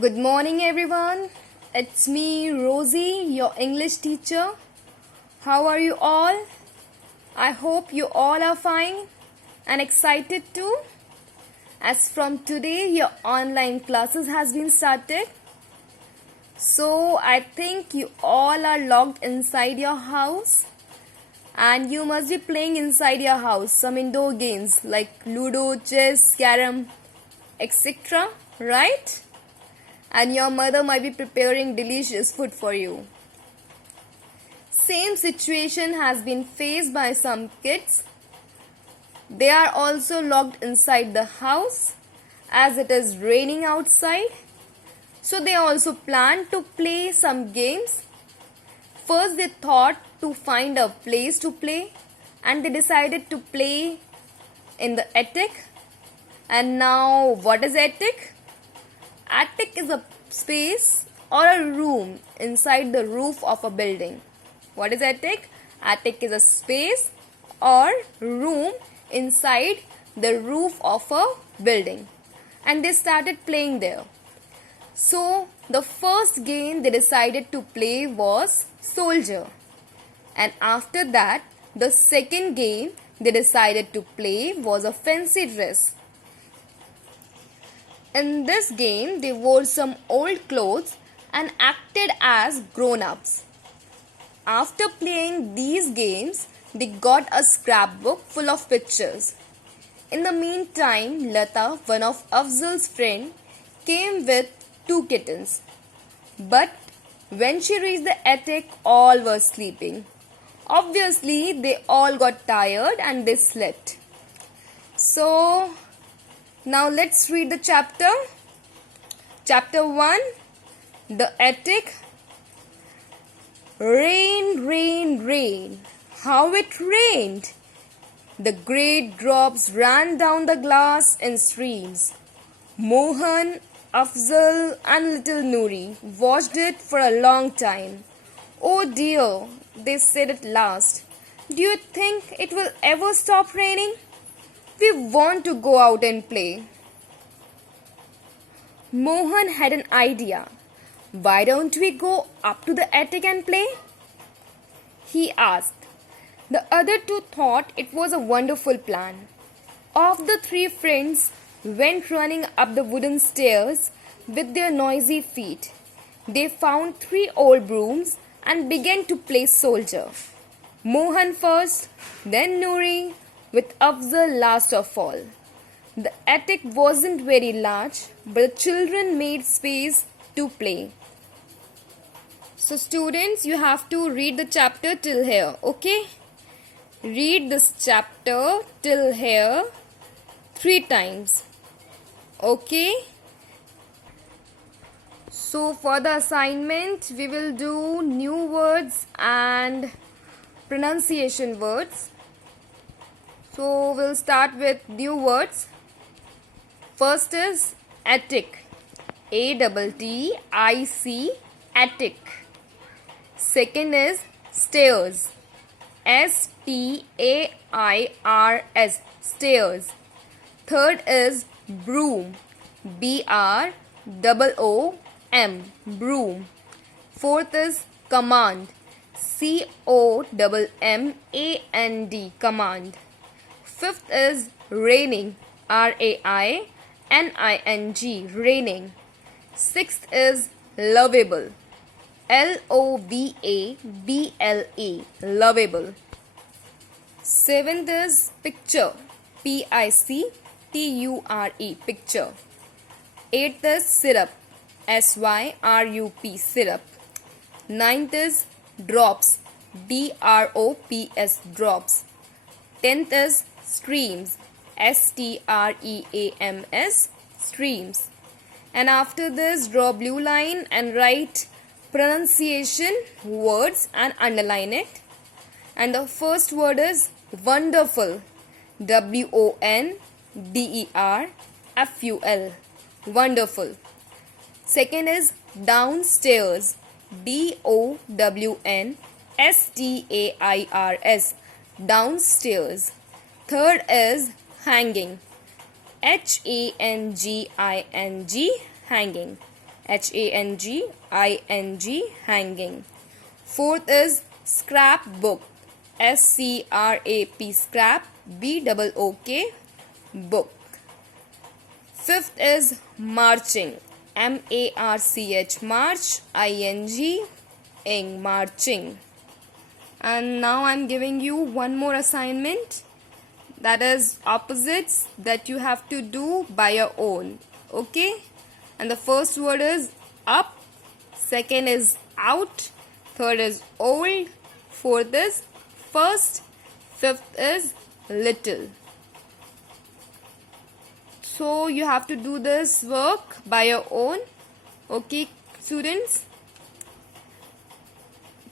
Good morning, everyone. It's me, Rosie, your English teacher. How are you all? I hope you all are fine and excited too. As from today, your online classes has been started. So I think you all are locked inside your house and you must be playing inside your house some indoor games like Ludo, chess, carom, etc. Right? And your mother might be preparing delicious food for you. Same situation has been faced by some kids. They are also locked inside the house as it is raining outside. So they also planned to play some games. First they thought to find a place to play and they decided to play in the attic. And now what is attic? Attic is a space or a room inside the roof of a building. What is attic? Attic is a space or room inside the roof of a building. And they started playing there. So the first game they decided to play was soldier. And after that, the second game they decided to play was a fancy dress. In this game, they wore some old clothes and acted as grown-ups. After playing these games, they got a scrapbook full of pictures. In the meantime, Lata, one of Afzal's friends, came with 2 kittens. But when she reached the attic, all were sleeping. Obviously, they all got tired and they slept. So, now let's read the chapter. Chapter 1, The Attic. Rain, rain, rain. How it rained! The great drops ran down the glass in streams. Mohan, Afzal and little Noori watched it for a long time. Oh dear, they said at last. Do you think it will ever stop raining? We want to go out and play. Mohan had an idea. Why don't we go up to the attic and play? He asked. The other 2 thought it was a wonderful plan. Off the 3 friends went running up the wooden stairs with their noisy feet. They found 3 old brooms and began to play soldier. Mohan first, then Noori, with Afzal last of all. The attic wasn't very large, but the children made space to play. So students, you have to read the chapter till here, okay? Read this chapter till here 3 times, okay? So for the assignment, we will do new words and pronunciation words. So we'll start with new words. First is attic. A-T-T-I-C, attic. Second is stairs. S-T-A-I-R-S, stairs. Third is broom. B-R-O-O-M, broom. Fourth is command. C-O-M-M-A-N-D, command. Fifth is raining. R-A-I-N-I-N-G, raining. Sixth is lovable. L-O-V-A-B-L-E, lovable. Seventh is picture. P-I-C-T-U-R-E, picture. Eighth is syrup. S-Y-R-U-P, syrup. Ninth is drops. D-R-O-P-S, drops. 10th is streams. S-T-R-E-A-M-S, streams. And after this, draw blue line and write pronunciation words and underline it. And the first word is wonderful. W-O-N-D-E-R-F-U-L, wonderful. Second is downstairs. D-O-W-N-S-T-A-I-R-S, downstairs. Third is hanging. H-A-N-G-I-N-G, hanging. HANGING, hanging. Fourth is scrapbook, SCRAP, scrap, BOOK, book. Fifth is marching, MARCH, march, ING, marching. And now I'm giving you one more assignment, that is opposites that you have to do by your own. Okay? And the first word is up, second is out, third is old, fourth is first, fifth is little. So you have to do this work by your own. Okay, students?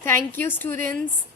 Thank you, students.